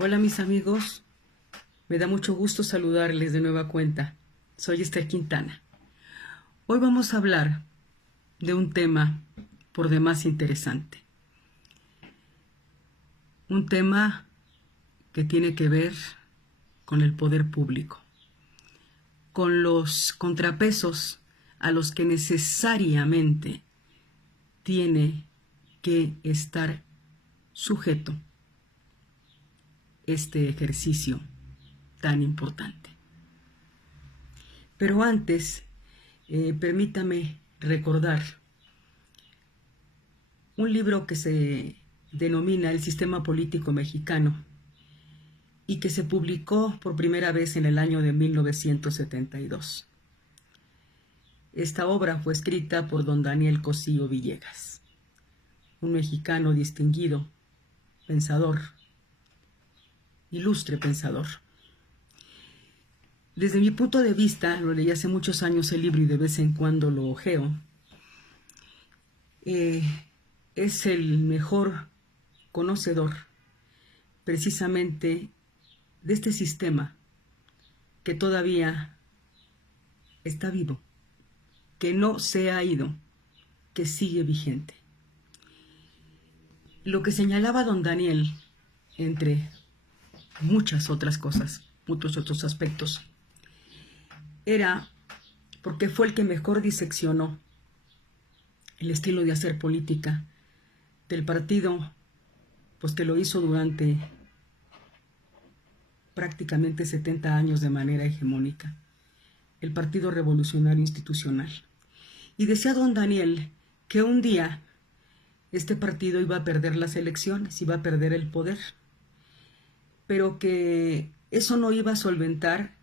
Hola mis amigos, me da mucho gusto saludarles de nueva cuenta. Soy Esther Quintana. Hoy vamos a hablar de un tema por demás interesante. Un tema que tiene que ver con el poder público, con los contrapesos a los que necesariamente tiene que estar sujeto este ejercicio tan importante. Pero antes, permítame recordar un libro que se denomina El Sistema Político Mexicano y que se publicó por primera vez en el año de 1972. Esta obra fue escrita por don Daniel Cosío Villegas, un mexicano distinguido, pensador, ilustre pensador. Desde mi punto de vista, lo leí hace muchos años el libro y de vez en cuando lo hojeo, es el mejor conocedor precisamente de este sistema que todavía está vivo, que no se ha ido, que sigue vigente. Lo que señalaba don Daniel, entre muchas otras cosas, muchos otros aspectos, era porque fue el que mejor diseccionó el estilo de hacer política del partido, pues que lo hizo durante prácticamente 70 años de manera hegemónica, el Partido Revolucionario Institucional. Y decía don Daniel que un día este partido iba a perder las elecciones, iba a perder el poder, pero que eso no iba a solventar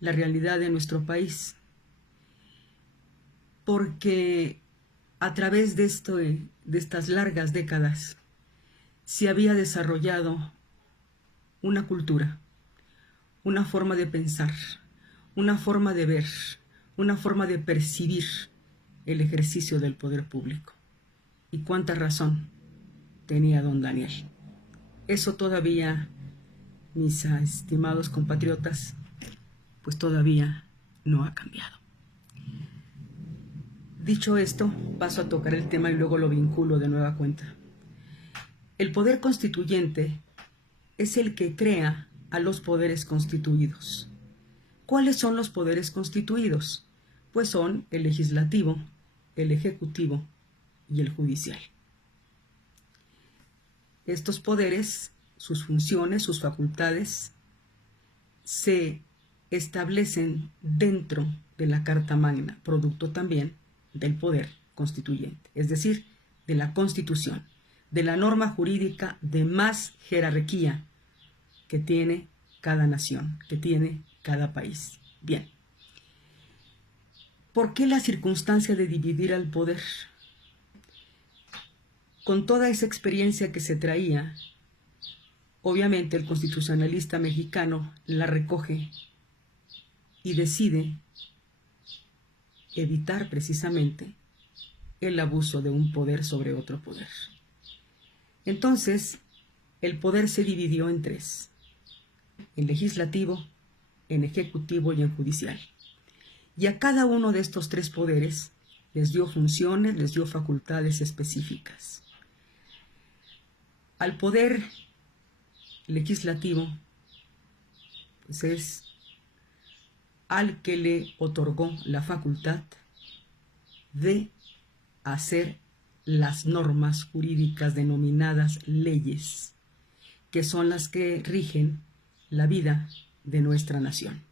la realidad de nuestro país, porque a través de estas largas décadas se había desarrollado una cultura, una forma de pensar, una forma de ver, una forma de percibir el ejercicio del poder público. Y cuánta razón tenía don Daniel. Eso todavía, mis estimados compatriotas, pues todavía no ha cambiado. Dicho esto, paso a tocar el tema y luego lo vinculo de nueva cuenta. El poder constituyente es el que crea a los poderes constituidos. ¿Cuáles son los poderes constituidos? Pues son el legislativo, el ejecutivo y el judicial. Estos poderes, sus funciones, sus facultades, se establecen dentro de la Carta Magna, producto también del poder constituyente, es decir, de la Constitución, de la norma jurídica de más jerarquía que tiene cada nación, que tiene cada país. Bien, ¿por qué la circunstancia de dividir al poder? Con toda esa experiencia que se traía, obviamente el constitucionalista mexicano la recoge y decide evitar precisamente el abuso de un poder sobre otro poder. Entonces, el poder se dividió en tres: en legislativo, en ejecutivo y en judicial. Y a cada uno de estos tres poderes les dio funciones, les dio facultades específicas. Al poder legislativo, pues es al que le otorgó la facultad de hacer las normas jurídicas denominadas leyes, que son las que rigen la vida de nuestra nación.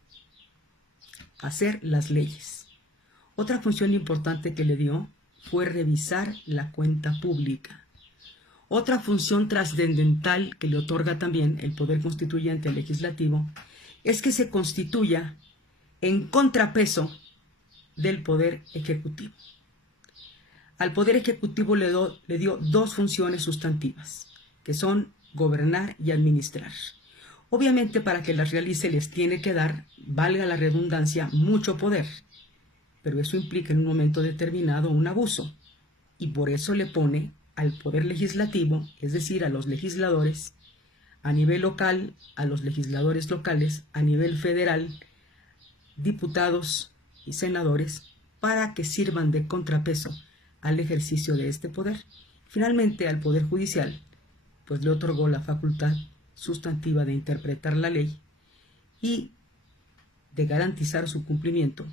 Hacer las leyes. Otra función importante que le dio fue revisar la cuenta pública. Otra función trascendental que le otorga también el poder constituyente al legislativo es que se constituya en contrapeso del poder ejecutivo. Al poder ejecutivo le dio dos funciones sustantivas, que son gobernar y administrar. Obviamente, para que las realice les tiene que dar, valga la redundancia, mucho poder, pero eso implica en un momento determinado un abuso, y por eso le pone al poder legislativo, es decir, a los legisladores, a nivel local, a los legisladores locales, a nivel federal, diputados y senadores, para que sirvan de contrapeso al ejercicio de este poder. Finalmente, al Poder Judicial, pues le otorgó la facultad sustantiva de interpretar la ley y de garantizar su cumplimiento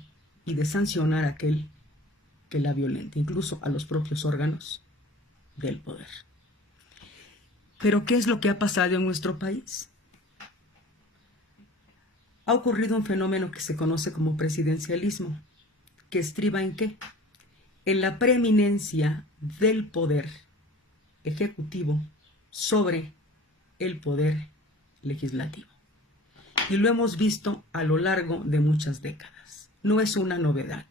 y de sancionar a aquel que la violente, incluso a los propios órganos del poder. Pero ¿qué es lo que ha pasado en nuestro país? Ha ocurrido un fenómeno que se conoce como presidencialismo, que estriba ¿en qué? En la preeminencia del poder ejecutivo sobre el poder legislativo. Y lo hemos visto a lo largo de muchas décadas. No es una novedad.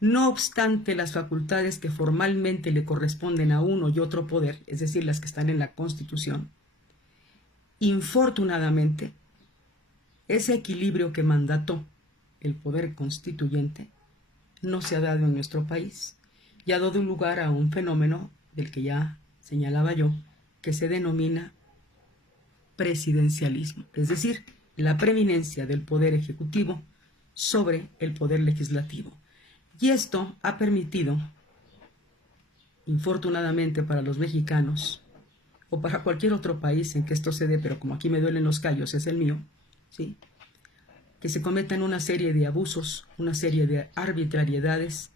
No obstante, las facultades que formalmente le corresponden a uno y otro poder, es decir, las que están en la Constitución, infortunadamente, ese equilibrio que mandató el poder constituyente no se ha dado en nuestro país y ha dado lugar a un fenómeno del que ya señalaba yo, que se denomina presidencialismo, es decir, la preeminencia del poder ejecutivo sobre el poder legislativo. Y esto ha permitido, infortunadamente para los mexicanos, o para cualquier otro país en que esto se dé, pero como aquí me duelen los callos, es el mío, ¿sí?, que se cometan una serie de abusos, una serie de arbitrariedades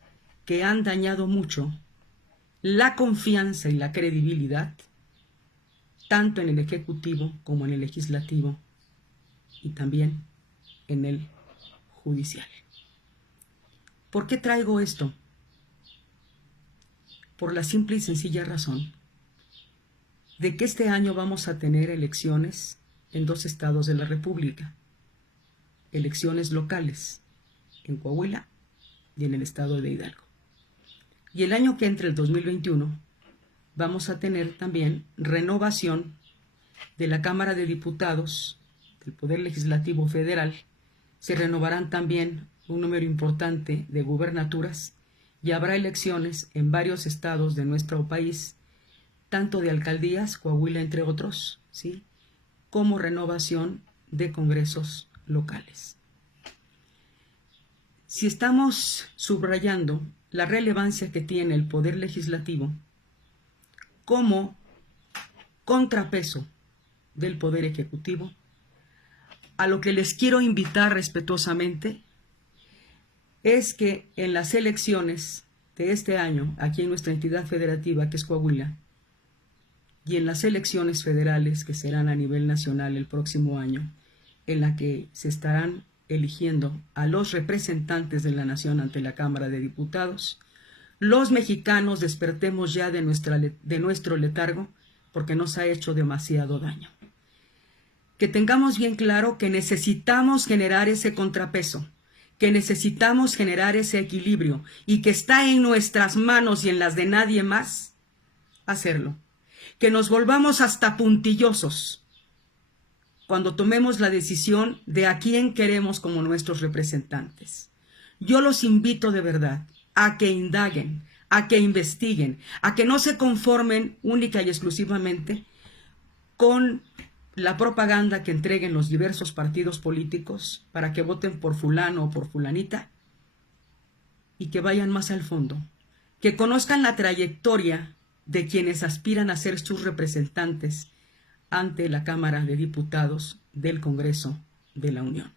que han dañado mucho la confianza y la credibilidad, tanto en el Ejecutivo como en el Legislativo y también en el Judicial. ¿Por qué traigo esto? Por la simple y sencilla razón de que este año vamos a tener elecciones en 2 estados de la República, elecciones locales en Coahuila y en el estado de Hidalgo. Y el año que entra, el 2021, vamos a tener también renovación de la Cámara de Diputados del Poder Legislativo Federal. Se renovarán también un número importante de gubernaturas y habrá elecciones en varios estados de nuestro país, tanto de alcaldías, Coahuila entre otros, ¿sí?, como renovación de congresos locales. Si estamos subrayando la relevancia que tiene el poder legislativo como contrapeso del poder ejecutivo, a lo que les quiero invitar respetuosamente es que en las elecciones de este año, aquí en nuestra entidad federativa que es Coahuila, y en las elecciones federales que serán a nivel nacional el próximo año, en la que se estarán eligiendo a los representantes de la nación ante la Cámara de Diputados, los mexicanos despertemos ya de nuestro letargo, porque nos ha hecho demasiado daño. Que tengamos bien claro que necesitamos generar ese contrapeso, que necesitamos generar ese equilibrio y que está en nuestras manos y en las de nadie más hacerlo. Que nos volvamos hasta puntillosos cuando tomemos la decisión de a quién queremos como nuestros representantes. Yo los invito de verdad a que indaguen, a que investiguen, a que no se conformen única y exclusivamente con la propaganda que entreguen los diversos partidos políticos para que voten por fulano o por fulanita, y que vayan más al fondo, que conozcan la trayectoria de quienes aspiran a ser sus representantes ante la Cámara de Diputados del Congreso de la Unión.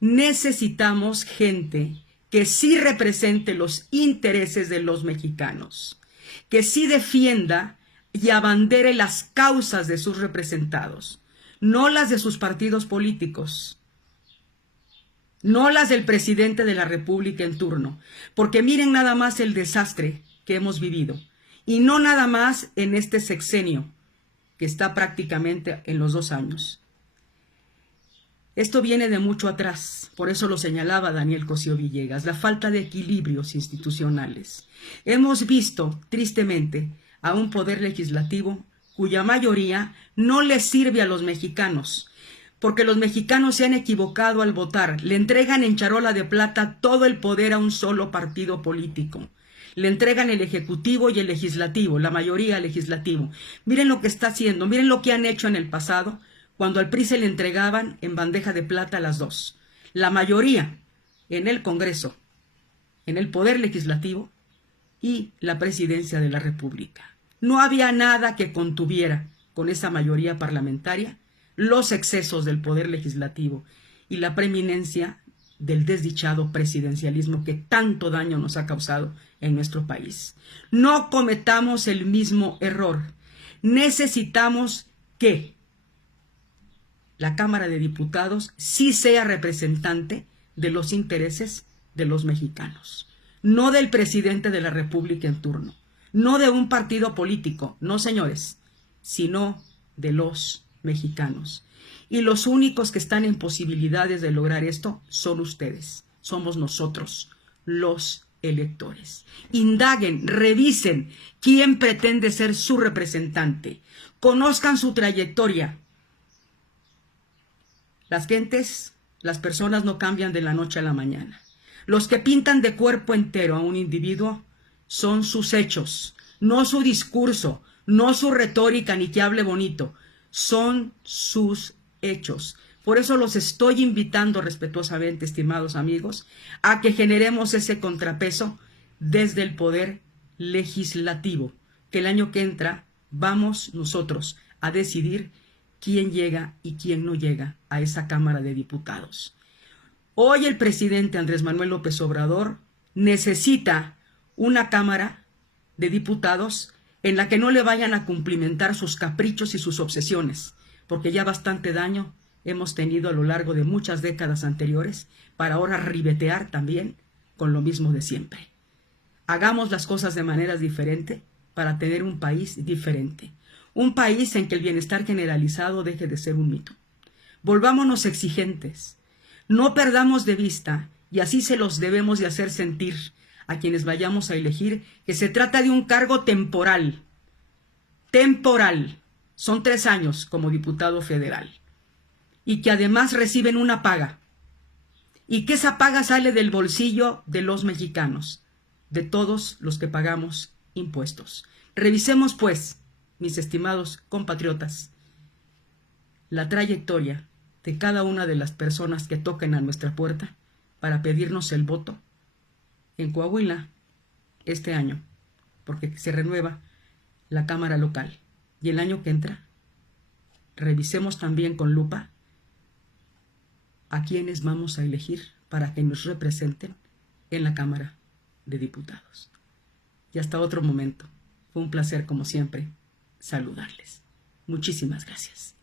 Necesitamos gente que sí represente los intereses de los mexicanos, que sí defienda y abandere las causas de sus representados, no las de sus partidos políticos, no las del presidente de la República en turno, porque miren nada más el desastre que hemos vivido, y no nada más en este sexenio, que está prácticamente en los 2 años. Esto viene de mucho atrás, por eso lo señalaba Daniel Cosío Villegas, la falta de equilibrios institucionales. Hemos visto, tristemente, a un poder legislativo cuya mayoría no le sirve a los mexicanos, porque los mexicanos se han equivocado al votar, le entregan en charola de plata todo el poder a un solo partido político. Le entregan el Ejecutivo y el Legislativo, la mayoría legislativo. Miren lo que está haciendo, miren lo que han hecho en el pasado cuando al PRI se le entregaban en bandeja de plata las dos. La mayoría en el Congreso, en el Poder Legislativo y la Presidencia de la República. No había nada que contuviera con esa mayoría parlamentaria los excesos del Poder Legislativo y la preeminencia del desdichado presidencialismo que tanto daño nos ha causado en nuestro país. No cometamos el mismo error. Necesitamos que la Cámara de Diputados sí sea representante de los intereses de los mexicanos, no del presidente de la República en turno, no de un partido político, no señores, sino de los mexicanos. Y los únicos que están en posibilidades de lograr esto son ustedes, somos nosotros, los electores. Indaguen, revisen quién pretende ser su representante, conozcan su trayectoria. Las gentes, las personas no cambian de la noche a la mañana. Los que pintan de cuerpo entero a un individuo son sus hechos, no su discurso, no su retórica ni que hable bonito, son sus hechos. Por eso los estoy invitando respetuosamente, estimados amigos, a que generemos ese contrapeso desde el Poder Legislativo, que el año que entra vamos nosotros a decidir quién llega y quién no llega a esa Cámara de Diputados. Hoy el presidente Andrés Manuel López Obrador necesita una Cámara de Diputados en la que no le vayan a cumplimentar sus caprichos y sus obsesiones, porque ya bastante daño hemos tenido a lo largo de muchas décadas anteriores para ahora ribetear también con lo mismo de siempre. Hagamos las cosas de manera diferente para tener un país diferente. Un país en que el bienestar generalizado deje de ser un mito. Volvámonos exigentes. No perdamos de vista, y así se los debemos de hacer sentir a quienes vayamos a elegir, que se trata de un cargo temporal. Temporal. Son 3 años como diputado federal. Y que además reciben una paga. Y que esa paga sale del bolsillo de los mexicanos, de todos los que pagamos impuestos. Revisemos, pues, mis estimados compatriotas, la trayectoria de cada una de las personas que toquen a nuestra puerta para pedirnos el voto en Coahuila este año, porque se renueva la Cámara local. Y el año que entra, revisemos también con lupa a quienes vamos a elegir para que nos representen en la Cámara de Diputados. Y hasta otro momento. Fue un placer, como siempre, saludarles. Muchísimas gracias.